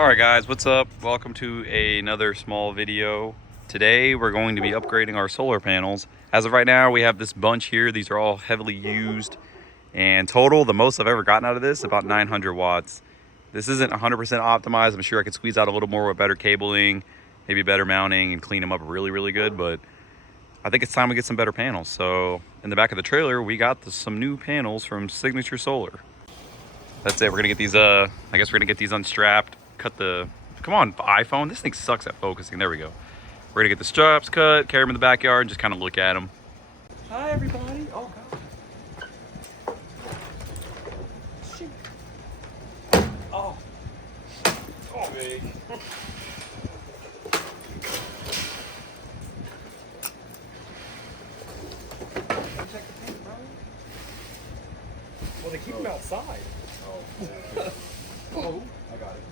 Alright guys, what's up? Welcome to another small video. Today we're going to be upgrading our solar panels. As of right now, we have this bunch here. These are all heavily used, and total, the most I've ever gotten out of this, about 900 watts. This isn't 100% optimized. I'm sure I could squeeze out a little more with better cabling, maybe better mounting, and clean them up really good, but I think it's time we get some better panels. So in the back of the trailer, we got some new panels from Signature Solar. That's it. We're gonna get these, I guess we're gonna get these unstrapped. Cut the, come on iPhone, this thing sucks at focusing. There we go. We're gonna get the straps cut, carry them in the backyard, and just kind of look at them. Hi everybody. Oh god. Shoot. Oh. Oh big. Check the paint, bro. Well, they keep them outside. Oh. Oh. I got it.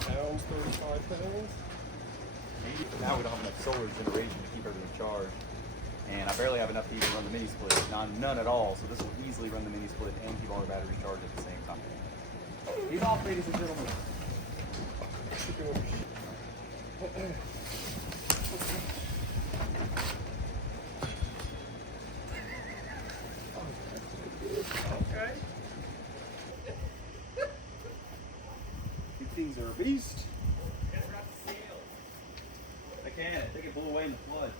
Pounds, 35 pounds. Now we don't have enough solar generation to keep everything charged. And I barely have enough to even run the mini split. None at all. So this will easily run the mini split and keep all the batteries charged at the same time. He's off, ladies and gentlemen. Okay. These things are a beast. I can't. They get blew away in the flood.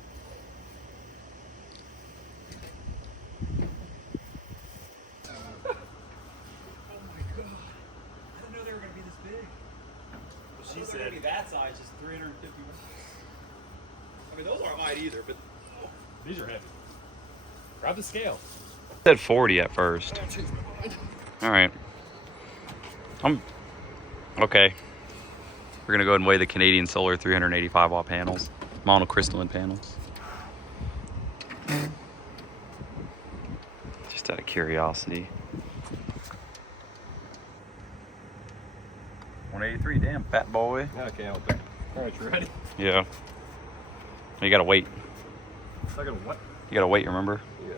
Oh my god. I didn't know they were going to be this big. Well, she said. Be that size, just 350. I mean, those aren't light either, but These are heavy. Grab the scale. I said 40 at first. All right. Okay. We're gonna go ahead and weigh the Canadian Solar 385 watt panels, monocrystalline panels. Just out of curiosity. 183, damn fat boy. Okay, I'll do it. Alright, you ready? Yeah. You gotta wait. Second what? You gotta wait, remember? Yeah.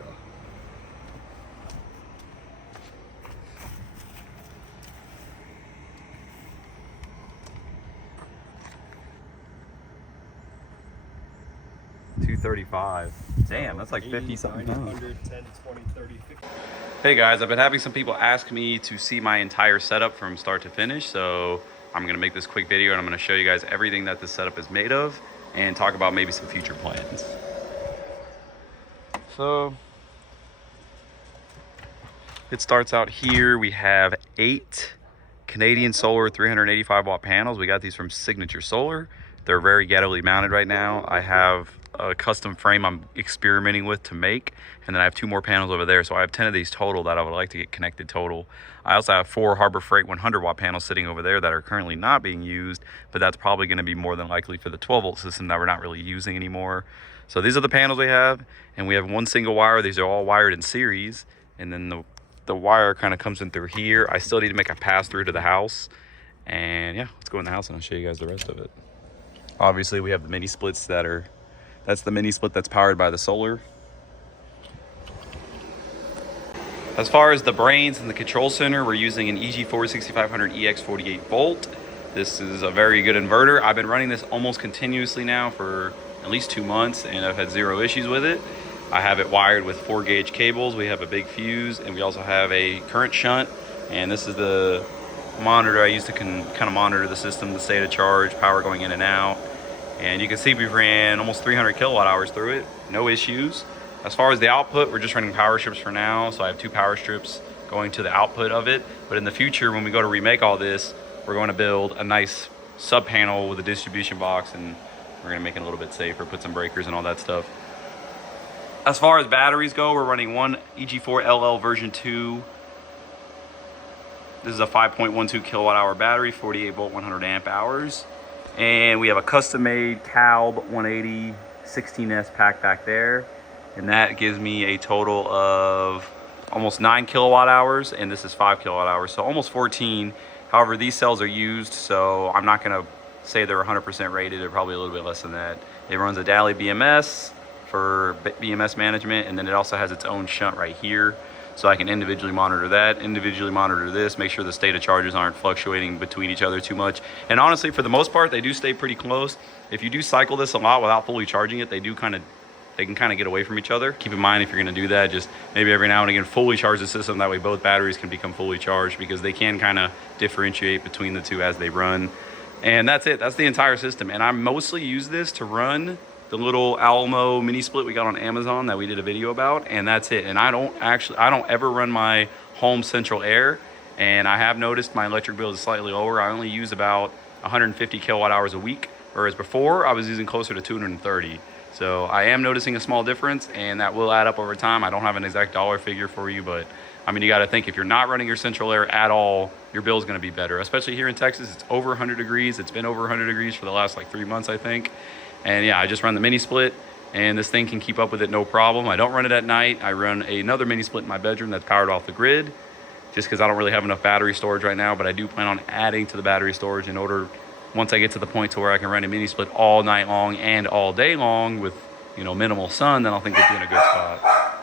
$235. Damn, that's like 50 something. 100, 10, 20, 30, 50. Hey guys, I've been having some people ask me to see my entire setup from start to finish, so I'm gonna make this quick video and I'm gonna show you guys everything that this setup is made of and talk about maybe some future plans. So it starts out here. We have 8 Canadian Solar 385 watt panels. We got these from Signature Solar. They're very ghettoly mounted right now. I have a custom frame I'm experimenting with to make, and then I have 2 more panels over there, so I have 10 of these total that I would like to get connected total. I also have 4 Harbor Freight 100 watt panels sitting over there that are currently not being used, but that's probably going to be more than likely for the 12 volt system that we're not really using anymore. So these are the panels we have, and we have 1 single wire. These are all wired in series, and then the wire kind of comes in through here. I still need to make a pass through to the house, and yeah, let's go in the house and I'll show you guys the rest of it. Obviously we have the mini splits that's the mini split that's powered by the solar. As far as the brains and the control center, we're using an EG4 6500 EX 48 volt. This is a very good inverter. I've been running this almost continuously now for at least 2 months, and I've had 0 issues with it. I have it wired with 4 gauge cables. We have a big fuse, and we also have a current shunt, and this is the monitor I use to kind of monitor the system, the state of charge, power going in and out. And you can see we've ran almost 300 kilowatt hours through it, no issues. As far as the output, we're just running power strips for now, so I have 2 power strips going to the output of it. But in the future, when we go to remake all this, we're going to build a nice sub panel with a distribution box, and we're going to make it a little bit safer, put some breakers and all that stuff. As far as batteries go, we're running 1 EG4 LL version 2. This is a 5.12 kilowatt hour battery, 48 volt, 100 amp hours. And we have a custom made Calb 180 16S pack back there. And that gives me a total of almost 9 kilowatt hours, and this is 5 kilowatt hours, so almost 14. However, these cells are used, so I'm not gonna say they're 100% rated. They're probably a little bit less than that. It runs a Dali BMS for BMS management, and then it also has its own shunt right here. so I can individually monitor that, individually monitor this, make sure the state of charges aren't fluctuating between each other too much. And honestly, for the most part, they do stay pretty close. If you do cycle this a lot without fully charging it, they can kind of get away from each other. Keep in mind, if you're going to do that, just maybe every now and again fully charge the system. That way both batteries can become fully charged, because they can kind of differentiate between the two as they run. And that's it. That's the entire system. And I mostly use this to run the little Alamo mini split we got on Amazon that we did a video about, and that's it. And I don't ever run my home central air, and I have noticed my electric bill is slightly lower. I only use about 150 kilowatt hours a week, whereas before I was using closer to 230. So I am noticing a small difference, and that will add up over time. I don't have an exact dollar figure for you, but I mean, you got to think, if you're not running your central air at all, your bill is going to be better. Especially here in Texas, it's over 100 degrees. It's been over 100 degrees for the last like 3 months, I think. And yeah, I just run the mini split, and this thing can keep up with it no problem. I don't run it at night. I run another mini split in my bedroom that's powered off the grid, just because I don't really have enough battery storage right now. But I do plan on adding to the battery storage in order, once I get to the point to where I can run a mini split all night long and all day long with, you know, minimal sun, then I think we'll be in a good spot.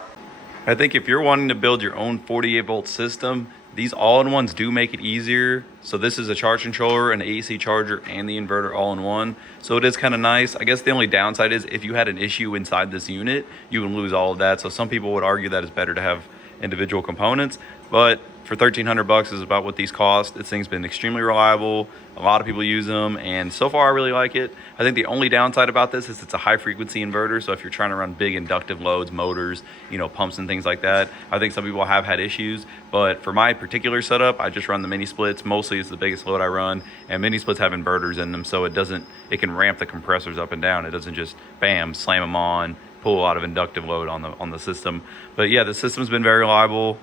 I think if you're wanting to build your own 48 volt system, these all-in-ones do make it easier. So this is a charge controller, an AC charger, and the inverter all in one. So it is kind of nice. I guess the only downside is if you had an issue inside this unit, you would lose all of that. So some people would argue that it's better to have individual components, but for $1,300 is about what these cost. This thing's been extremely reliable. A lot of people use them, and so far I really like it. I think the only downside about this is it's a high frequency inverter. So if you're trying to run big inductive loads, motors, you know, pumps and things like that, I think some people have had issues. But for my particular setup, I just run the mini splits. Mostly it's the biggest load I run, and mini splits have inverters in them, so it can ramp the compressors up and down. It doesn't just bam, slam them on, pull a lot of inductive load on the system. But yeah, the system's been very reliable.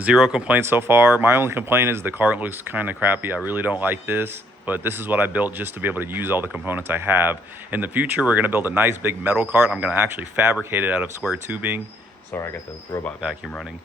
Zero complaints so far. My only complaint is the cart looks kind of crappy. I really don't like this, but this is what I built just to be able to use all the components I have. In the future, we're gonna build a nice big metal cart. I'm gonna actually fabricate it out of square tubing. Sorry, I got the robot vacuum running.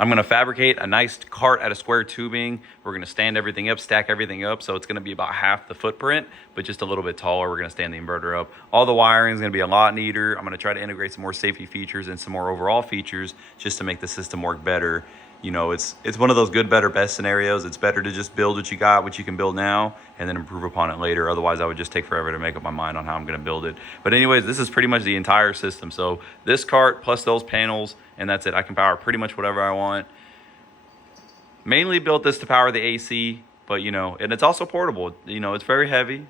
I'm gonna fabricate a nice cart out of square tubing. We're gonna stand everything up, stack everything up, so it's gonna be about half the footprint, but just a little bit taller. We're gonna stand the inverter up. All the wiring is gonna be a lot neater. I'm gonna try to integrate some more safety features and some more overall features just to make the system work better. You know, it's one of those good, better, best scenarios. It's better to just build what you got, what you can build now, and then improve upon it later. Otherwise, I would just take forever to make up my mind on how I'm gonna build it. But anyways, this is pretty much the entire system. So this cart plus those panels, and that's it. I can power pretty much whatever I want. Mainly built this to power the AC, but you know, and it's also portable. You know, it's very heavy.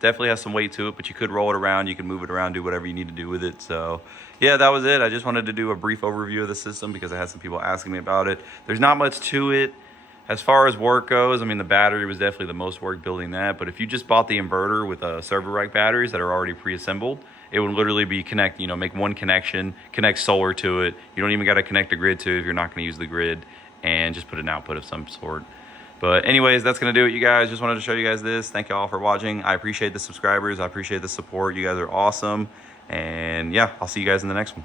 Definitely has some weight to it, but you could roll it around, you can move it around, do whatever you need to do with it. So yeah, that was it. I just wanted to do a brief overview of the system because I had some people asking me about it. There's not much to it. As far as work goes, I mean, the battery was definitely the most work building that, but if you just bought the inverter with server rack batteries that are already pre-assembled, it would literally be make one connection, connect solar to it. You don't even got to connect the grid to it if you're not going to use the grid, and just put an output of some sort. But anyways, that's gonna do it, you guys. Just wanted to show you guys this. Thank you all for watching. I appreciate the subscribers. I appreciate the support. You guys are awesome. And yeah, I'll see you guys in the next one.